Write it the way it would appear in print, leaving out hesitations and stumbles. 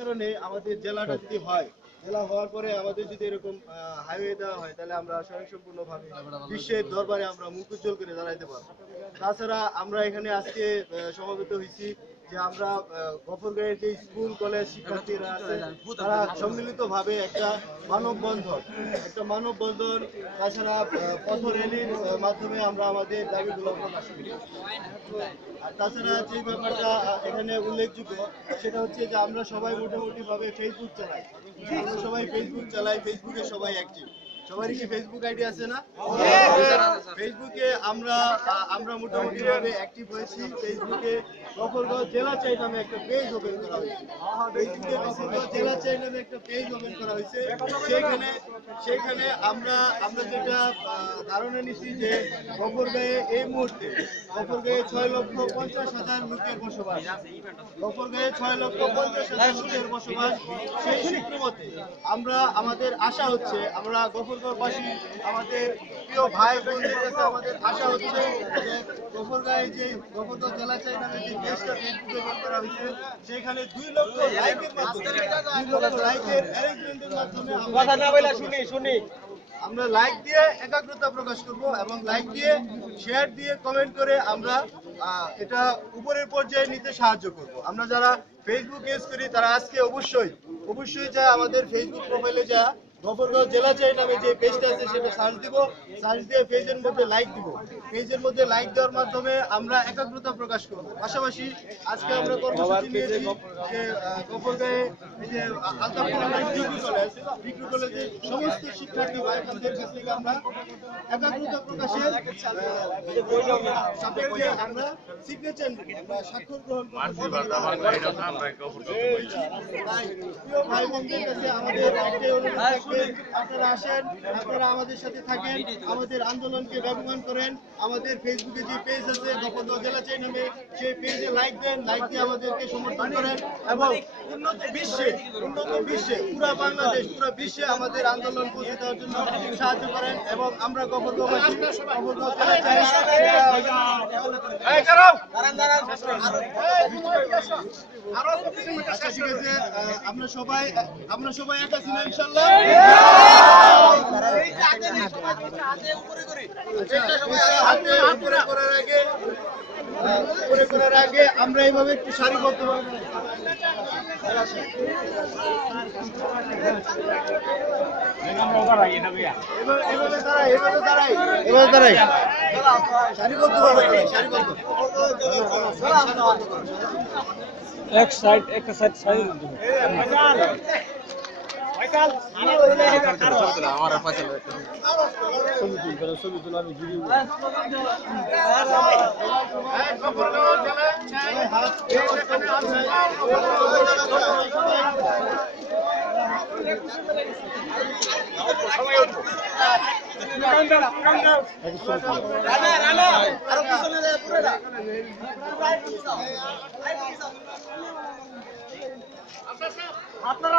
কারণে আমাদের জেলাটা যদি হয়, জেলা হওয়ার পরে আমাদের যদি এরকম হাইওয়ে দেওয়া হয়, তাহলে আমরা স্বয়ংসম্পূর্ণভাবে বিশ্বের দরবারে আমরা মুখ উজ্জ্বল করে দাঁড়াইতে পারবো। তাছাড়া আমরা এখানে আজকে সমবেত হয়েছি যে আমরা গফরগাঁয়ের যে স্কুল কলেজ শিক্ষার্থীরা আছে তারা সম্মিলিতভাবে একটা মানববন্ধন তাছাড়া পথ র্যালির মাধ্যমে আমরা আমাদের দাবিগুলো প্রকাশ করি। আর তাছাড়া যে ব্যাপারটা এখানে উল্লেখযোগ্য সেটা হচ্ছে যে আমরা সবাই মোটামুটি ভাবে ফেসবুক চালাই। আমরা সবাই ফেসবুক চালাই, ফেসবুকে সবাই অ্যাক্টিভ। সবারই কি ফেসবুক আইডি আছে না? ফেসবুকে আমরা মোটামুটি ভাবে অ্যাক্টিভ হয়েছি। ফেসবুকে গফরগাঁও জেলা চাই নামে একটা পেজ ওপেন করা হয়েছে। ফেসবুকে গফরগাঁও জেলা চাই নামে একটা পেজ ওপেন করা হয়েছে। সেখানে আমরা যেটা ধারণা নিচ্ছি যে গফরগাঁয়ে এই মুহূর্তে গফরগাঁয়ে 6,50,000 লোকের বসবাস। গফরগাঁয়ে 6,50,000 লোকের বসবাস। সেই সূত্র মতে আমাদের আশা হচ্ছে আমরা গফরগাঁওবাসী আমাদের প্রিয় ভাই বোনদের কাছে আমাদের আশা হচ্ছে যে গফরগাঁয়ে যে গফরগাঁও জেলা চাই নামে যে পেজটা ফেসবুকে ওপেন করা হয়েছে সেখানে 2 লক্ষ লাইকের মাধ্যমে অ্যারেঞ্জমেন্টের মাধ্যমে আমরা লাইক দিয়ে একাগ্রতা প্রকাশ করব এবং লাইক দিয়ে শেয়ার দিয়ে কমেন্ট করে আমরা এটা উপরের পর্যায়ে নিতে সাহায্য করব। আমরা যারা ফেসবুক ইউজ করি তারা আজকে অবশ্যই যা আমাদের ফেসবুক প্রোফাইলে যা গফরগাঁও জেলা চাই নামে যে পেজটা আছে সেটা সার্চ দিব, সার্চ দিয়ে পেজের মধ্যে লাইক দিব। পেজের মধ্যে লাইক দেওয়ার মাধ্যমে আমরা একাগ্রতা প্রকাশ করব। পাশাপাশি আজকে আমরা কর্মসূচি নিয়েছি যে গফরগাঁয়ে এই যে আলতাফ ডিগ্রি কলেজের সমস্ত শিক্ষার্থী ভাইদের কাছ থেকে আমরা একাগ্রতা প্রকাশের সাপেক্ষে আমরা সিগনেচার বা স্বাক্ষর গ্রহণ করব। ভাই বোনদের কাছে আমাদের একটাই অনুরোধ থাকবে, আপনারা আসেন, আপনারা আমাদের সাথে থাকেন, আমাদের আন্দোলনকে ব্যবহার করেন। আমাদের ফেসবুকে যে পেজ আছে গফরগাঁও জেলা চাই নামে সেই পেজে লাইক দেন, লাইক দিয়ে আমাদেরকে সমর্থন করেন এবং উন্নত বিশ্বে পুরা বাংলাদেশ পুরা বিশ্বে আমাদের আন্দোলন পৌঁছে দেওয়ার জন্য সাহায্য করেন এবং আমরা গফরগাঁওবাসী গফরগাঁও জেলা চাই আমরা সবাই একা ছিল ইনশাআল্লাহ। করার আগে আমরা এইভাবে একটু সারিবদ্ধ দাঁড়াই সারিবদ্ধ এক সাইড একটা সাইড সাইড ছবি তুলে আমি ভিডিও আপনারা